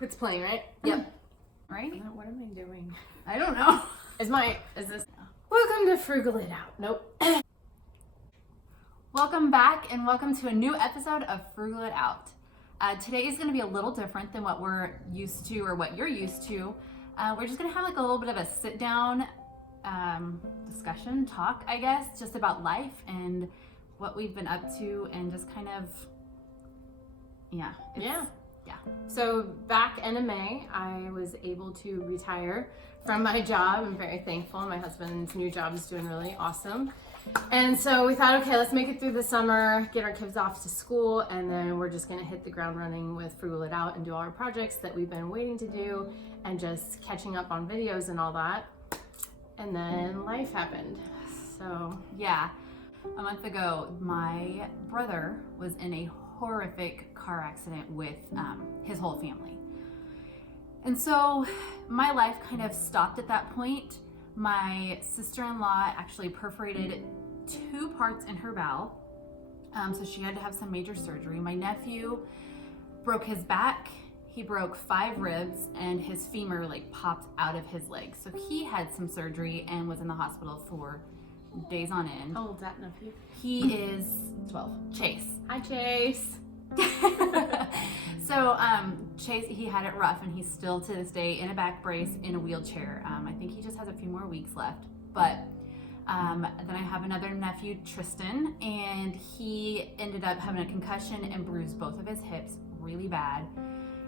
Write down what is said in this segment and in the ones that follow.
It's playing, right? Yep. Right? What am I doing? I don't know. Is this? Welcome to Frugal It Out. Nope. Welcome back and welcome to a new episode of Frugal It Out. Today is going to be a little different than what we're used to or what you're used to. We're just going to have like a little bit of a sit down discussion, talk, I guess, just about life and what we've been up to and just kind of, yeah. So back in May, I was able to retire from my job. I'm very thankful. My husband's new job is doing really awesome. And so we thought, okay, let's make it through the summer, get our kids off to school, and then we're just gonna hit the ground running with Frugal It Out and do all our projects that we've been waiting to do and just catching up on videos and all that. And then life happened. So Yeah. A month ago, my brother was in a horrific car accident with his whole family. And so my life kind of stopped at that point. My sister-in-law actually perforated 2 parts in her bowel. So she had to have some major surgery. My nephew broke his back. He broke 5 ribs and his femur like popped out of his leg. So he had some surgery and was in the hospital for days on end. how old's that nephew? He is 12. Chase. Hi, Chase. So Chase, he had it rough and he's still to this day in a back brace in a wheelchair. I think he just has a few more weeks left. But then I have another nephew, Tristan, and he ended up having a concussion and bruised both of his hips really bad.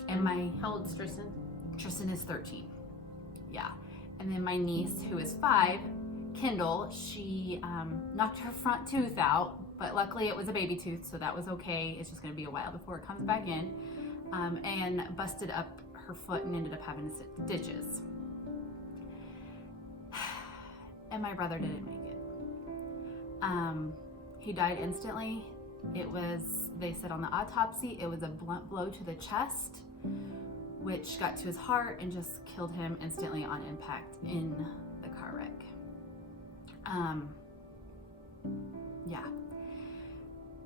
And How old's Tristan? Tristan is 13. Yeah. And then my niece, who is 5, Kendall, she knocked her front tooth out, but luckily it was a baby tooth, so that was okay. It's just going to be a while before it comes back in. And busted up her foot and ended up having stitches. And my brother didn't make it. He died instantly. They said on the autopsy, it was a blunt blow to the chest, which got to his heart and just killed him instantly on impact in the car wreck. Yeah.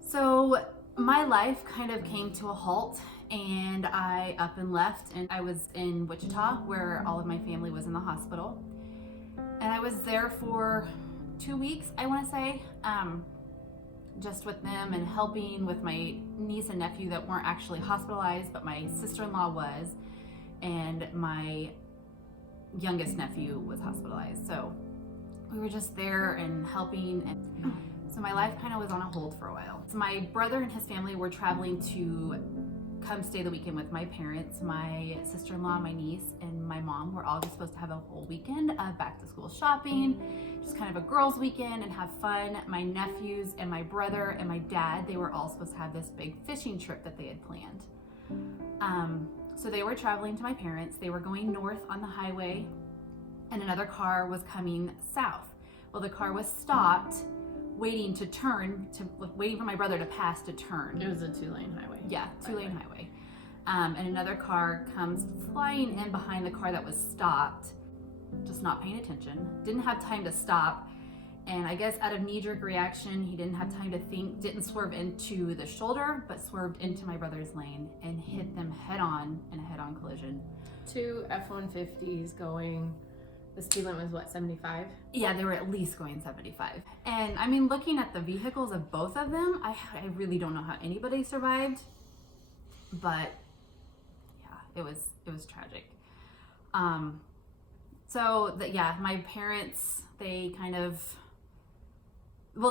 So my life kind of came to a halt and I up and left, and I was in Wichita where all of my family was in the hospital. And I was there for 2 weeks, I want to say, just with them and helping with my niece and nephew that weren't actually hospitalized, but my sister-in-law was, and my youngest nephew was hospitalized. So we were just there and helping, and so my life kind of was on a hold for a while. So my brother and his family were traveling to come stay the weekend with my parents. My sister-in-law, my niece, and my mom were all just supposed to have a whole weekend of back to school shopping, just kind of a girls' weekend and have fun. My nephews and my brother and my dad, they were all supposed to have this big fishing trip that they had planned. So they were traveling to my parents. They were going north on the highway, and another car was coming south. Well, the car was stopped, waiting for my brother to pass to turn. It was a 2-lane highway. Yeah, 2-lane highway. And another car comes flying in behind the car that was stopped, just not paying attention. Didn't have time to stop. And I guess out of knee-jerk reaction, he didn't have time to think, didn't swerve into the shoulder, but swerved into my brother's lane and hit them head on in a head-on collision. 2 F-150s going. The speed limit was what, 75? Yeah, they were at least going 75. And I mean, looking at the vehicles of both of them, I really don't know how anybody survived. But yeah, it was tragic. My parents, they kind of,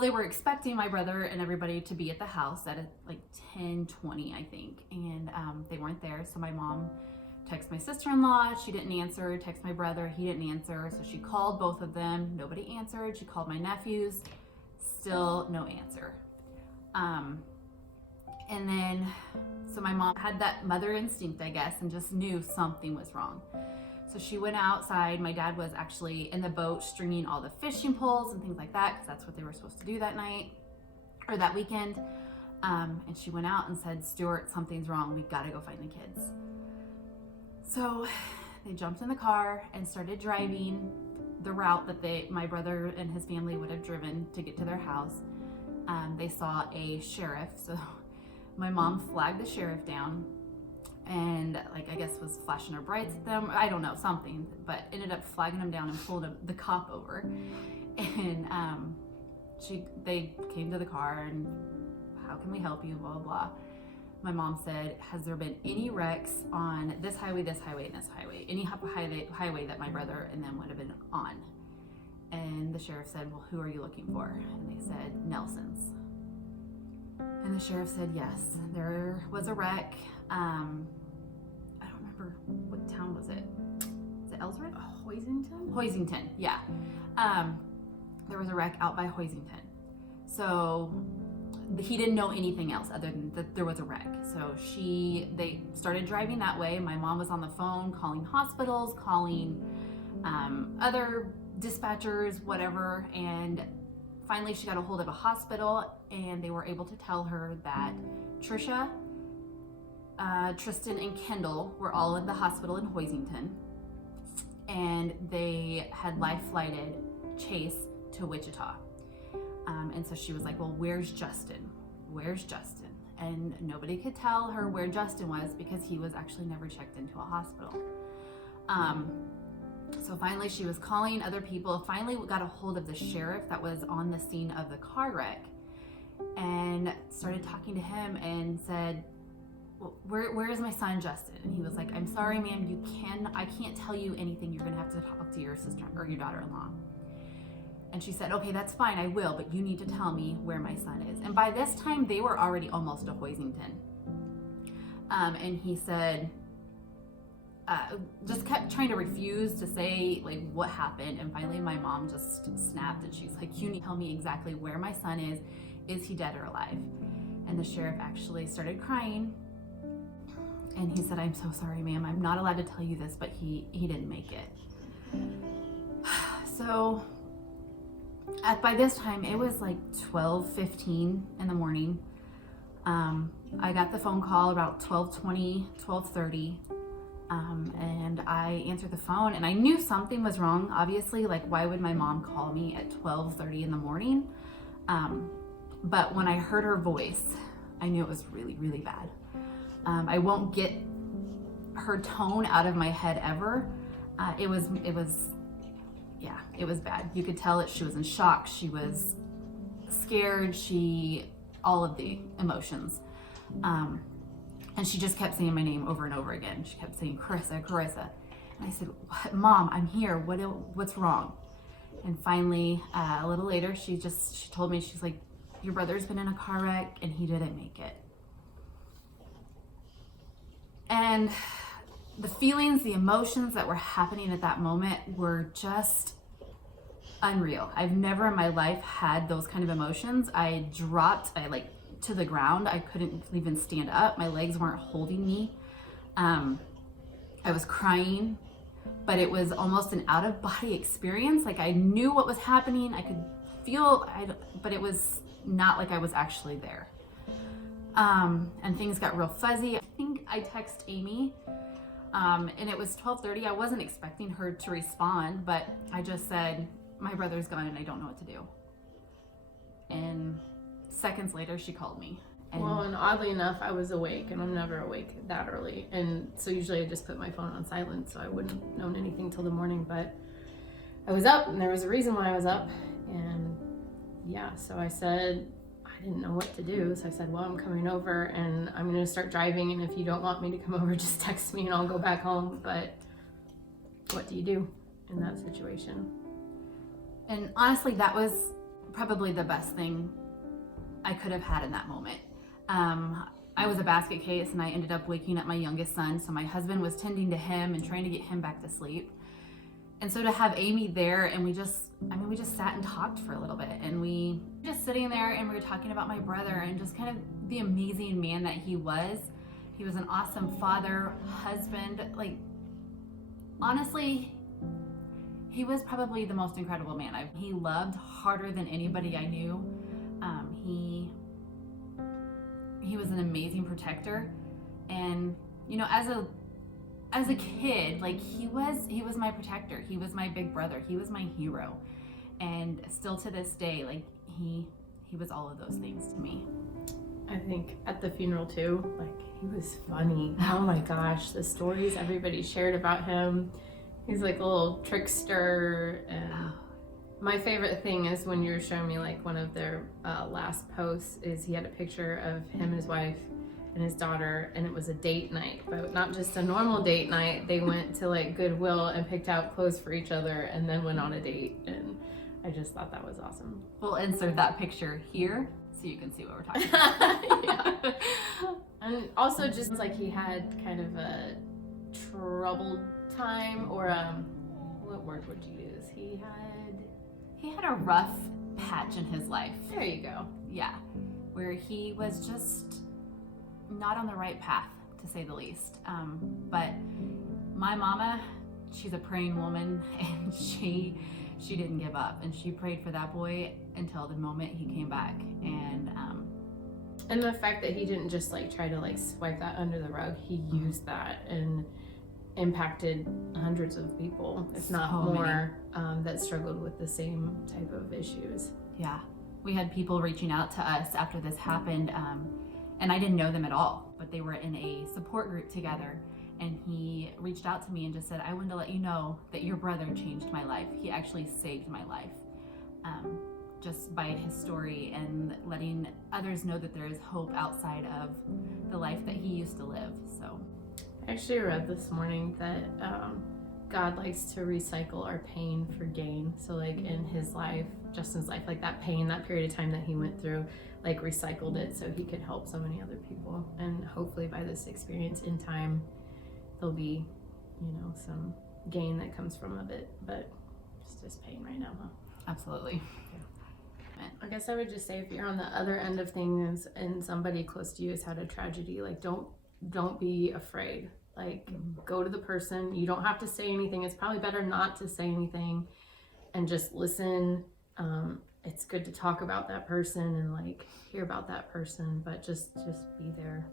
they were expecting my brother and everybody to be at the house at like 10:20, I think. And they weren't there, so my mom text my sister-in-law, she didn't answer. Text my brother, he didn't answer. So she called both of them, nobody answered. She called my nephews, still no answer. And then, so my mom had that mother instinct, I guess, and just knew something was wrong. So she went outside. My dad was actually in the boat stringing all the fishing poles and things like that, because that's what they were supposed to do that night, or that weekend. And she went out and said, "Stuart, something's wrong. We've got to go find the kids." So they jumped in the car and started driving the route that my brother and his family would have driven to get to their house. They saw a sheriff, so my mom flagged the sheriff down. and like I guess was flashing her brights at them. I don't know, something, but ended up flagging them down and pulled the cop over. And they came to the car and, how can we help you, blah blah blah. My mom said, has there been any wrecks on this highway, and this highway, any highway that my brother and them would have been on? And the sheriff said, well, who are you looking for? And they said, Nelson's. And the sheriff said, yes, there was a wreck. I don't remember, what town was it? Is it Ellsworth? Hoisington? Hoisington, yeah. There was a wreck out by Hoisington. So he didn't know anything else other than that there was a wreck. So they started driving that way. My mom was on the phone calling hospitals, calling other dispatchers, whatever, and finally she got a hold of a hospital, and they were able to tell her that Trisha, Tristan, and Kendall were all at the hospital in Hoisington, and they had life flighted Chase to Wichita. And so she was like, well, where's Justin? And nobody could tell her where Justin was because he was actually never checked into a hospital. So finally she was calling other people, finally got a hold of the sheriff that was on the scene of the car wreck, and started talking to him and said, well, where is my son Justin? And he was like, I'm sorry, ma'am, I can't tell you anything. You're gonna have to talk to your sister or your daughter-in-law. And she said, okay, that's fine, I will, but you need to tell me where my son is. And by this time, they were already almost to Hoisington. And he said, just kept trying to refuse to say like what happened. And finally my mom just snapped, and she's like, you need to tell me exactly where my son is. Is he dead or alive? And the sheriff actually started crying. And he said, I'm so sorry, ma'am, I'm not allowed to tell you this, but he didn't make it. So by this time, it was like 12:15 in the morning. I got the phone call about 12:20, 12:30, and I answered the phone, and I knew something was wrong, obviously. Like, why would my mom call me at 12:30 in the morning? But when I heard her voice, I knew it was really, really bad. I won't get her tone out of my head ever. It was bad. You could tell that she was in shock. She was scared. All of the emotions. And she just kept saying my name over and over again. She kept saying, Carissa, Carissa. And I said, what? Mom, I'm here. What's wrong? And finally, a little later, she told me, she's like, your brother's been in a car wreck and he didn't make it. And the feelings, the emotions that were happening at that moment were just unreal. I've never in my life had those kind of emotions. I dropped to the ground. I couldn't even stand up. My legs weren't holding me. I was crying, but it was almost an out of body experience. Like, I knew what was happening. I could feel, but it was not like I was actually there. And things got real fuzzy. I think I texted Amy, and it was 12:30. I wasn't expecting her to respond, but I just said, my brother's gone and I don't know what to do. And seconds later, she called me. And oddly enough, I was awake, and I'm never awake that early. And so usually I just put my phone on silent, so I wouldn't have known anything till the morning. But I was up, and there was a reason why I was up. And yeah, so I said, I didn't know what to do. So I said, well, I'm coming over, and I'm going to start driving. And if you don't want me to come over, just text me and I'll go back home. But what do you do in that situation? And honestly, that was probably the best thing I could have had in that moment. I was a basket case, and I ended up waking up my youngest son. So my husband was tending to him and trying to get him back to sleep. And so to have Amy there, and we just sat and talked for a little bit, and we were just sitting there, and we were talking about my brother and just kind of the amazing man that he was. He was an awesome father, husband. Like, honestly, he was probably the most incredible man. He loved harder than anybody I knew. He was an amazing protector, and you know, as a kid, like, he was my protector. He was my big brother. He was my hero, and still to this day, like, he was all of those things to me. I think at the funeral too, like he was funny. Oh my gosh, the stories everybody shared about him. He's like a little trickster. And my favorite thing is when you were showing me like one of their last posts is he had a picture of him and his wife and his daughter, and it was a date night, but not just a normal date night. They went to like Goodwill and picked out clothes for each other and then went on a date, and I just thought that was awesome. We'll insert that picture here so you can see what we're talking about. Yeah. And also just like he had kind of a troubled time, or what word would you use? He had a rough patch in his life. There you go. Yeah, where he was just not on the right path, to say the least. But my mama, she's a praying woman, and she didn't give up, and she prayed for that boy until the moment he came back. And the fact that he didn't just like try to like swipe that under the rug, he used that and impacted hundreds of people, if not more, that struggled with the same type of issues. Yeah, we had people reaching out to us after this happened, and I didn't know them at all, but they were in a support group together, and he reached out to me and just said, I wanted to let you know that your brother changed my life. He actually saved my life, just by his story and letting others know that there is hope outside of the life that he used to live. So I actually read this morning that God likes to recycle our pain for gain. So like in his life, Justin's life, like that pain, that period of time that he went through, like recycled it so he could help so many other people. And hopefully by this experience in time, there'll be, some gain that comes from of it. But it's just pain right now, huh? absolutely. I guess I would just say if you're on the other end of things and somebody close to you has had a tragedy, like don't be afraid. Like go to the person. You don't have to say anything. It's probably better not to say anything and just listen. It's good to talk about that person and like hear about that person, but just be there.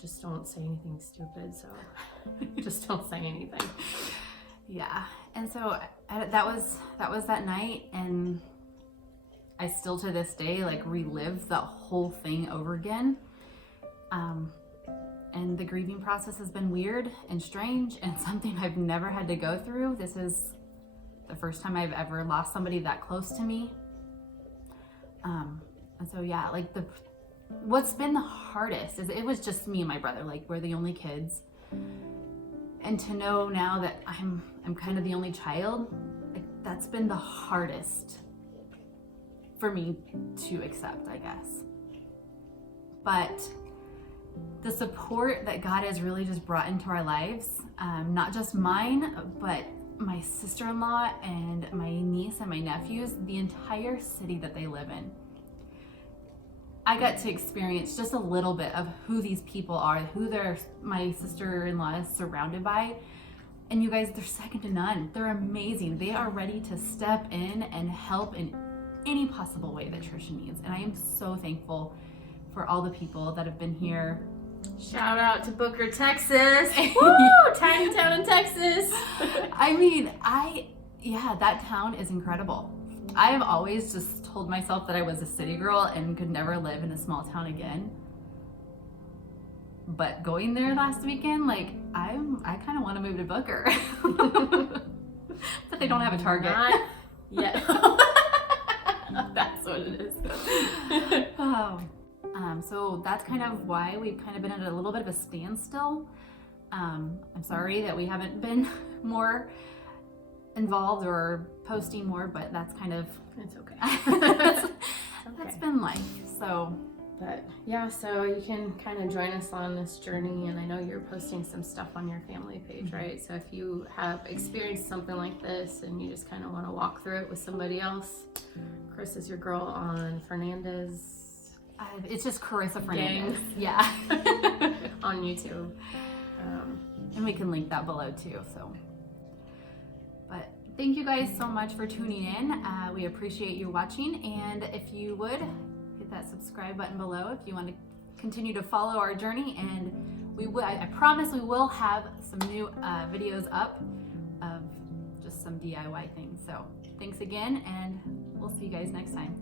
Just don't say anything stupid. So just don't say anything. Yeah. And so that was that night, and I still to this day like relive that whole thing over again. And the grieving process has been weird and strange and something I've never had to go through. This is the first time I've ever lost somebody that close to me. And so yeah, like what's been the hardest is it was just me and my brother, like we're the only kids. And to know now that I'm kind of the only child, like that's been the hardest for me to accept, I guess. But the support that God has really just brought into our lives, not just mine, but my sister-in-law and my niece and my nephews, the entire city that they live in. I got to experience just a little bit of who these people are, who my sister-in-law is surrounded by. And you guys, they're second to none. They're amazing. They are ready to step in and help in any possible way that Trisha needs. And I am so thankful for all the people that have been here. Shout out to Booker, Texas. Woo! Tiny town in Texas. I mean, that town is incredible. I have always just told myself that I was a city girl and could never live in a small town again. But going there last weekend, like I kind of want to move to Booker. But they don't have a Target. Not yet. That's what it is. Oh. So that's kind of why we've kind of been at a little bit of a standstill. I'm sorry that we haven't been more involved or posting more, but that's kind of it's okay. That's been life. So but yeah, so you can kind of join us on this journey, and I know you're posting some stuff on your family page, right? So if you have experienced something like this and you just kind of want to walk through it with somebody else, Chris is your girl on Fernandez. It's just Carissa Fernandez. Gang. Yeah. On YouTube. And we can link that below too. So, but thank you guys so much for tuning in. We appreciate you watching, and if you would hit that subscribe button below if you want to continue to follow our journey, and I promise we will have some new videos up of just some DIY things. So thanks again, and we'll see you guys next time.